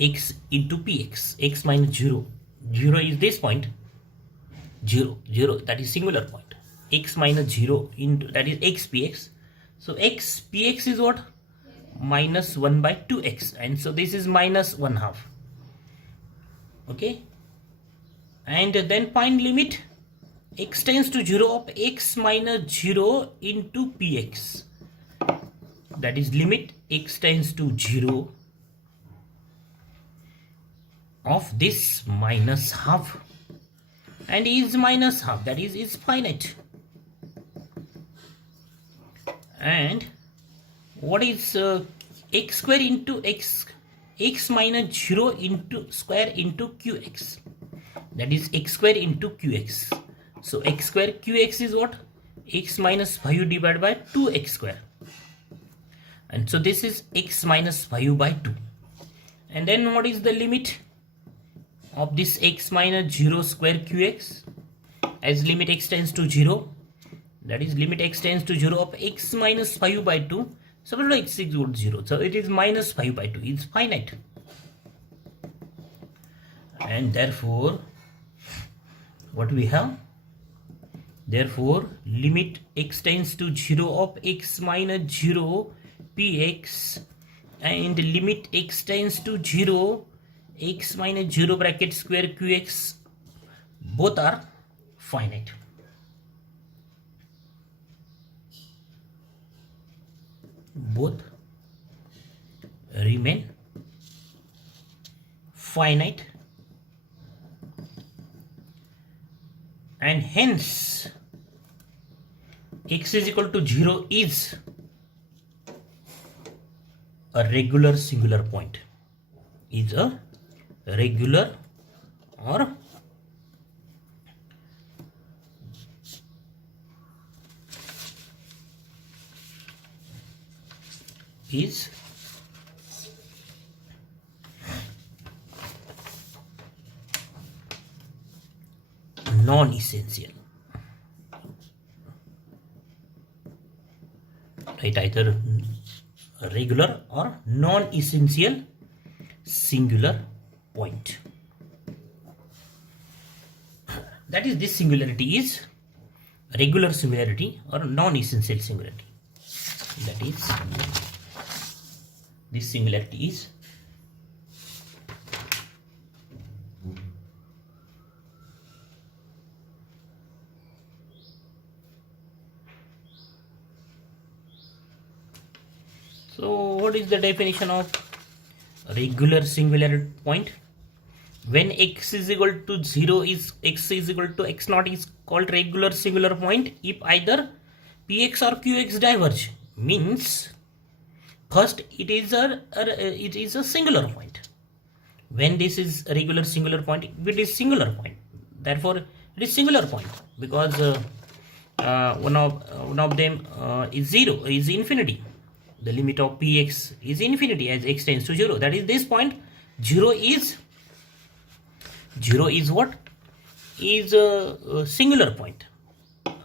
x into px, x minus 0. 0 is this point, 0, 0, that is singular point. X minus 0 into, that is x px. So x px is what? Minus 1 by 2x, and so this is minus 1 half. Okay, and then find limit x tends to 0 of x minus 0 into px. That is limit x tends to 0 of this minus half, and is minus half, that is finite. And what is x square into x minus 0 into square into qx, that is x square into qx. So x square qx is what? X minus 5 divided by 2x square, and so this is x minus 5 by 2. And then what is the limit of this x minus 0 square qx? As limit x tends to 0, that is limit x tends to 0 of x minus 5 by 2. Suppose x is equal to 0, so it is minus 5 by 2, it's finite. And therefore what we have? Therefore limit x tends to 0 of x minus 0 px and limit x tends to 0 x minus 0 bracket square qx, both are finite. Both remain finite, and hence x is equal to 0 is a regular singular point, is a regular or is non-essential, right? Either regular or non-essential singular point. That is, this singularity is regular singularity or non-essential singularity. That is, this singularity is so what is the definition of regular singular point? When x is equal to 0 is x is equal to x naught is called regular singular point if either px or qx diverge. Means first it is a singular point. When this is a regular singular point, it is singular point. Therefore it is singular point because one of them is 0, is infinity. The limit of px is infinity as x tends to 0. That is, this point 0 is what? Is a singular point.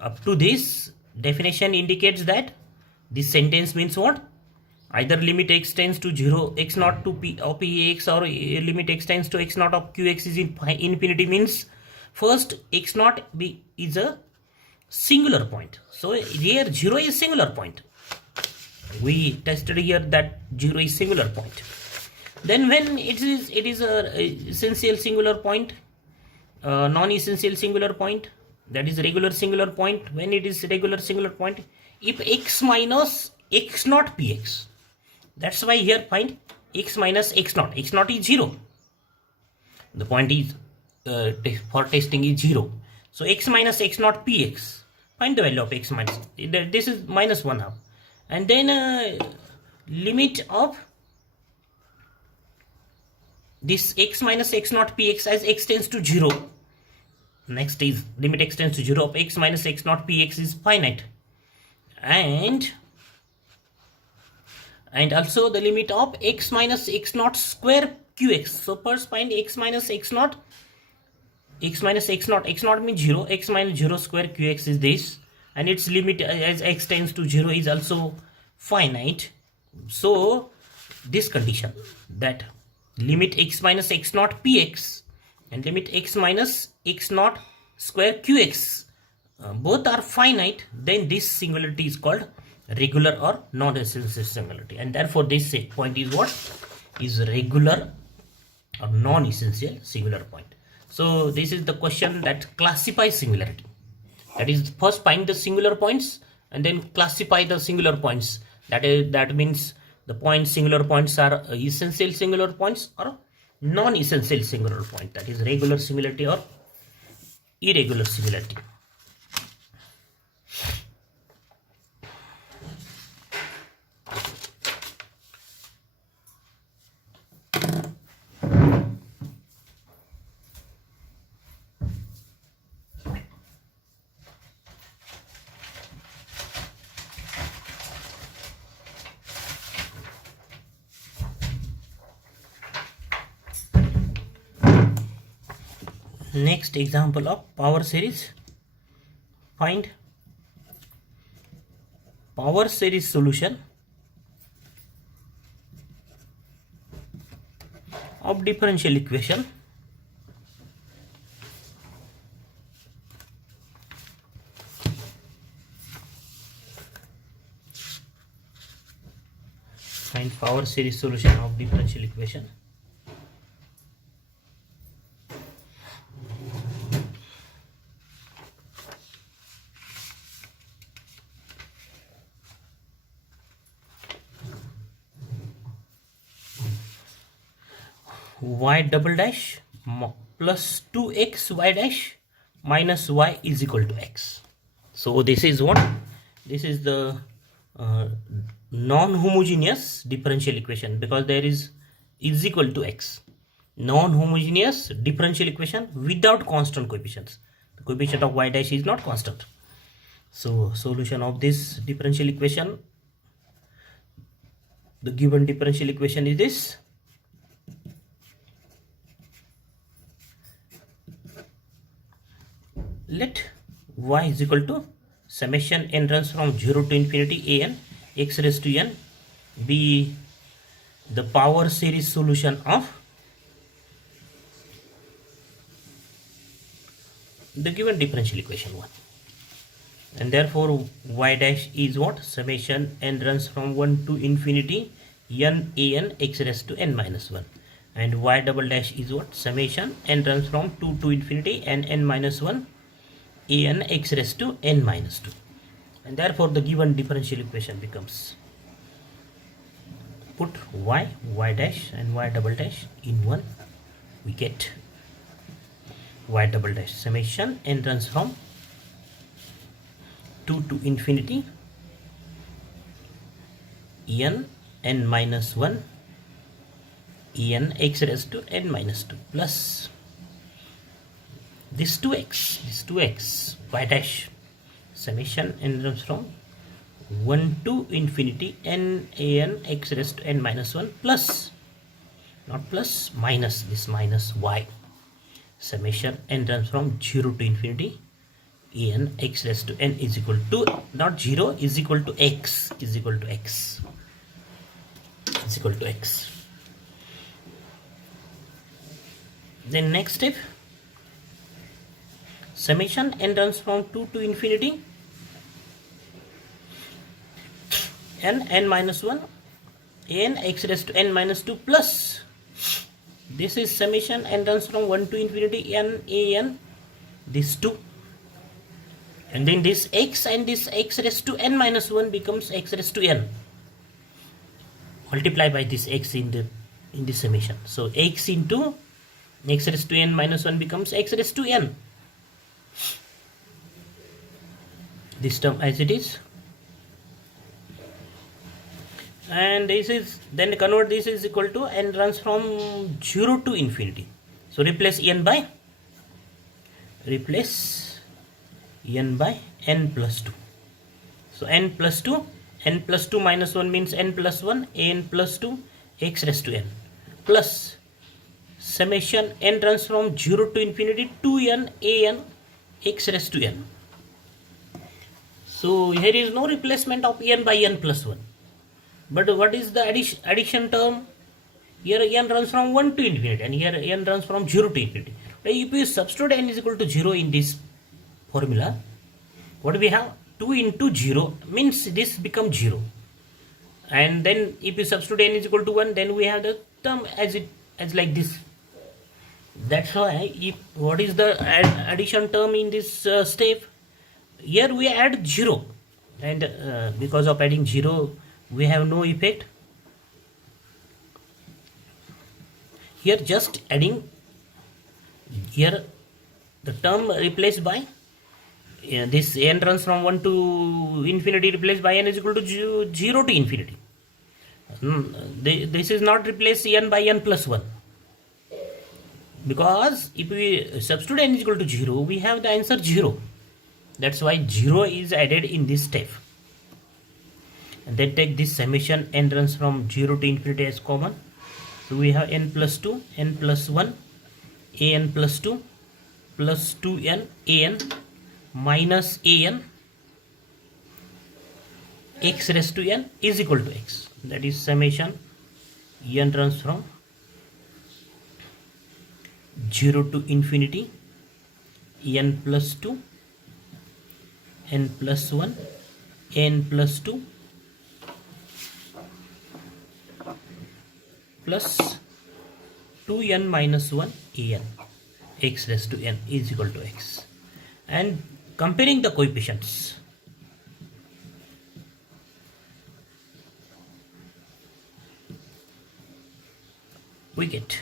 Up to this definition indicates that this sentence means what? Either limit x tends to 0 x naught to p of px or limit x tends to x naught of qx is infinity, means first x naught is a singular point. So here 0 is singular point. We tested here that 0 is singular point. Then when it is a essential singular point, non-essential singular point, that is regular singular point. When it is regular singular point, if x minus x naught px, that's why here find x minus x naught. X naught is 0. The point is for testing is 0. So x minus x naught px, find the value of x minus, this is minus 1 half. And then limit of this x minus x naught px as x tends to 0. Next is limit x tends to 0 of x minus x naught px is finite. And also the limit of x minus x naught square qx. So first find x minus x naught. X minus x naught means 0. X minus 0 square qx is this. And its limit as x tends to 0 is also finite. So this condition, that limit x minus x naught px and limit x minus x naught square qx both are finite, then this singularity is called regular or non-essential singularity, and therefore this point is what is regular or non-essential singular point. So this is the question that classifies singularity. That is, first find the singular points and then classify the singular points. That means the points, singular points are essential singular points or non-essential singular point. That is regular singularity or irregular singularity. Next example of power series. Find power series solution of differential equation find power series solution of differential equation. Y double dash plus 2x y dash minus y is equal to x. So this is what? This is the non-homogeneous differential equation, because there is equal to x. Non-homogeneous differential equation without constant coefficients. The coefficient of y dash is not constant. So solution of this differential equation, the given differential equation is this. Let y is equal to summation n runs from 0 to infinity a n x raised to n be the power series solution of the given differential equation 1, and therefore y dash is what? Summation n runs from 1 to infinity n a n x raised to n minus 1, and y double dash is what? Summation n runs from 2 to infinity n minus 1 a n x raised to n minus 2, and therefore the given differential equation becomes, put y dash and y double dash in 1, we get y double dash summation n runs from 2 to infinity n minus 1 n x raised to n minus 2 plus this 2x y dash summation n runs from 1 to infinity n x raised to n minus 1 plus, not plus, minus, this minus y summation n runs from 0 to infinity n x raised to n is equal to, not 0, is equal to x, is equal to x, is equal to x. Then next step, summation n runs from 2 to infinity n minus 1 n x raised to n minus 2 plus, this is summation n runs from 1 to infinity n this 2, and then this x and this x raised to n minus 1 becomes x raised to n, multiply by this x in the summation. So x into x raised to n minus 1 becomes x raised to n, this term as it is, and this is, then convert this is equal to n runs from 0 to infinity. So replace n by n plus 2. So n plus 2 minus 1 means n plus 1 n plus 2 x raised to n plus summation n runs from 0 to infinity 2n x raised to n. So here is no replacement of n by n plus 1. But what is the addition term? Here n runs from 1 to infinity, and here n runs from 0 to infinity. If we substitute n is equal to 0 in this formula, what we have? 2 into 0 means this becomes 0. And then if you substitute n is equal to 1, then we have the term as like this. That's why what is the addition term in this step? Here we add 0, and because of adding 0 we have no effect. Here just adding, here the term replaced by this n runs from 1 to infinity replaced by n is equal to 0 to infinity. This is not replace n by n plus 1, because if we substitute n is equal to 0, we have the answer 0. That's why 0 is added in this step. And then take this summation, n runs from 0 to infinity as common. So we have n plus 2, n plus 1, an plus 2, plus 2n, an minus an, x raised to n is equal to x. That is summation n runs from 0 to infinity, n plus 2, n plus 1, n plus 2, plus 2n minus 1 an, x raised to n is equal to x. And comparing the coefficients, we get,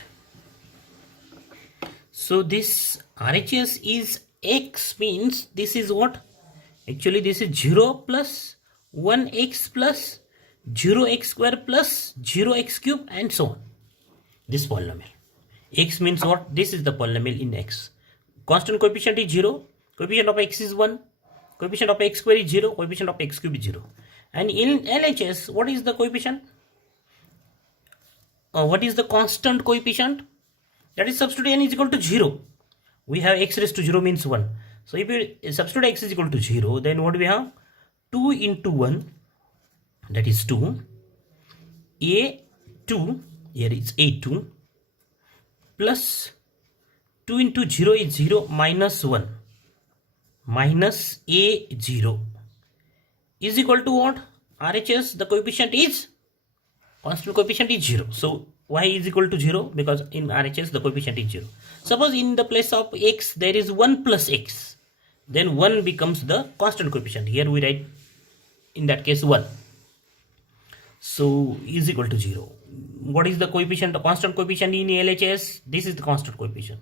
so this RHS is x, means this is what? Actually this is 0 plus 1x plus 0x square plus 0x cube and so on. This polynomial. X means what? This is the polynomial in x. Constant coefficient is 0. Coefficient of x is 1. Coefficient of x square is 0. Coefficient of x cube is 0. And in LHS, what is the coefficient? What is the constant coefficient? That is substitute n is equal to 0. We have x raised to 0 means 1. So if you substitute x is equal to 0, then what we have? 2 into 1, that is 2. A2, here is A2, plus 2 into 0 is 0, minus 1, minus A0 is equal to what? RHS, the coefficient is, constant coefficient is 0. So y is equal to 0, because in RHS the coefficient is 0. Suppose in the place of x there is 1 plus x, then 1 becomes the constant coefficient. Here we write in that case 1. So is equal to 0. What is the coefficient, the constant coefficient in LHS? This is the constant coefficient.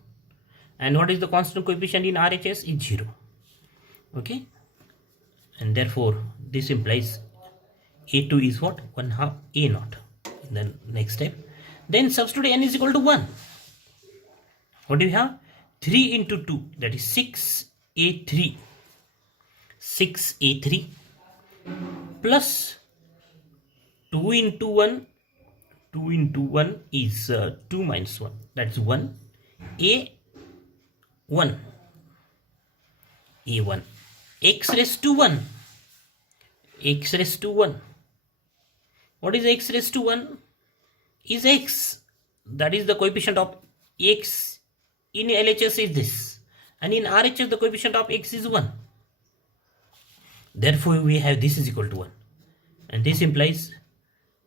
And what is the constant coefficient in RHS? Is 0. Okay. And therefore this implies A2 is what? 1/2 A0. In the next step. Then substitute n is equal to 1. What do we have? 3 into 2, that is 6A3. 6A3 plus 2 into 1. 2 into 1 is 2 minus 1. That's 1. A1. A1. X raised to 1. X raised to 1. What is x raised to 1? Is x. That is the coefficient of x in LHS is this. And in RHS the coefficient of x is 1. Therefore we have this is equal to 1. And this implies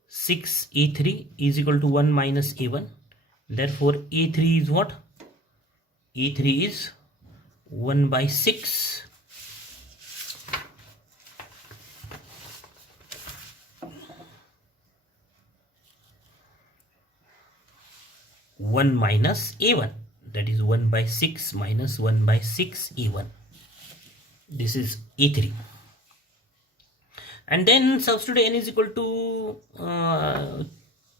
6A3 is equal to 1 minus A1. Therefore A3 is what? A3 is 1 by 6. 1 minus A1, that is 1 by 6 minus 1 by 6 A1. This is A3. And then substitute n is equal to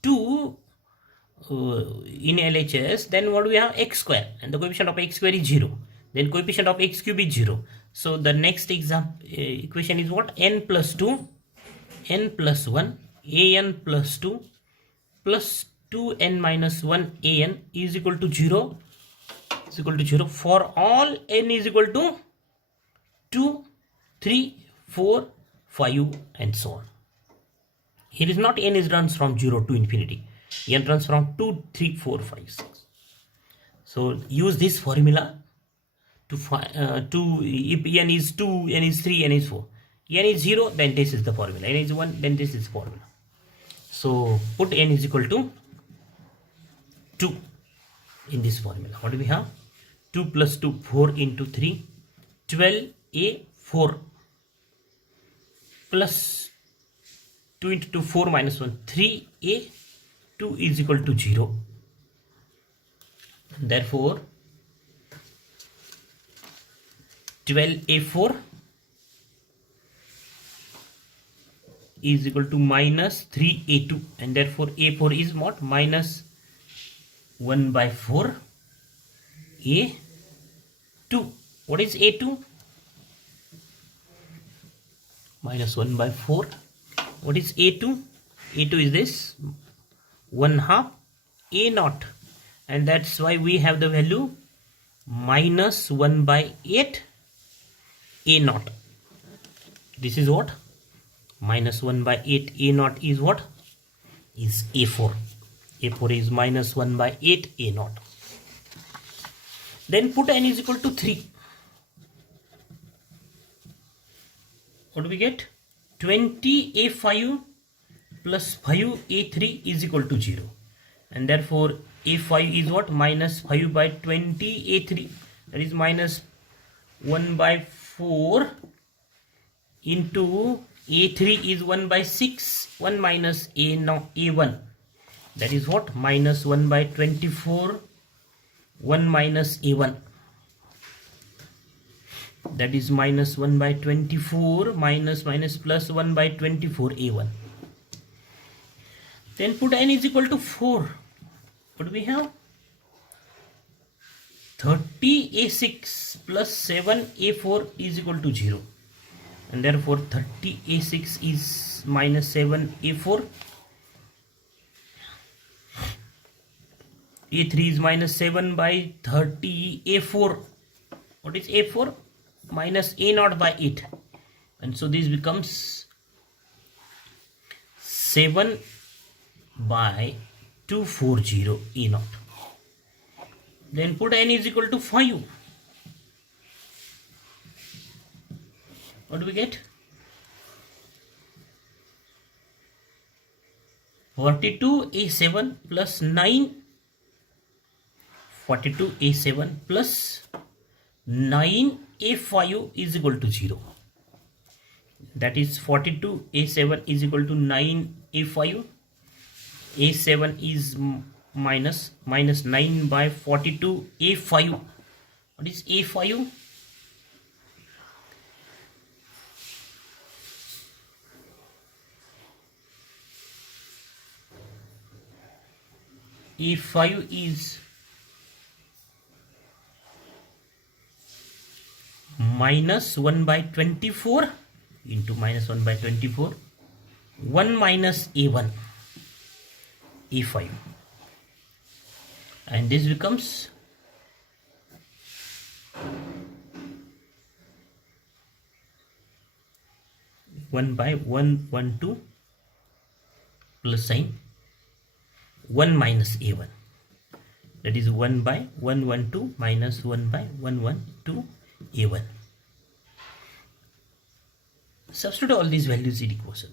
2 in LHS. Then what do we have? X square, and the coefficient of x square is 0. Then coefficient of x cube is 0. So the next equation is what? N plus 2, n plus 1, an plus 2 plus 2n minus 1 an is equal to 0. Is equal to 0 for all n is equal to 2, 3, 4, 5 and so on. Here is not n is runs from 0 to infinity. n runs from 2, 3, 4, 5, 6. So use this formula to find if n is 2, n is 3, n is 4. n is 0, then this is the formula. n is 1, then this is the formula. So put n is equal to 2 in this formula. What do we have? 2 plus 2, 4 into 3, 12a4 plus 2 into 2, 4 minus 1, 3a, 2 is equal to 0. Therefore 12a4 is equal to minus 3a2, and therefore a4 is what? Minus 1 by 4 a2. What is a2? Minus 1 by 4. What is a2? a2 is this 1/2 a0, and that's why we have the value minus 1 by 8 a0. This is what? Minus 1 by 8 a0 is what? Is a4. a4 is minus 1 by 8 a0. Then put n is equal to 3. What do we get? 20a5 plus 5a3 is equal to 0. And therefore a5 is what? Minus 5 by 20a3. That is minus 1 by 4 into a3 is 1 by 6. 1 minus a1. That is what? Minus 1 by 24. 1 minus a1. That is minus 1 by 24 minus plus 1 by 24 a1. Then put n is equal to 4. What do we have? 30a6 plus 7a4 is equal to 0. And therefore 30a6 is minus 7a4. a3 is minus 7 by 30a4. What is a4? Minus a0 by 8. And so this becomes 7 by 240 a0. Then put n is equal to 5. What do we get? 42a7 plus 9. 42a7 plus 9a5 is equal to 0. That is 42a7 is equal to 9a5. a7 is minus 9 by 42a5. What is a5? a5 is minus 1 by 24 into minus 1 by 24. 1 minus a1. a5. And this becomes 1 by 112 plus sign 1 minus a1. That is 1 by 112 minus 1 by 112 a1. Substitute all these values in equation.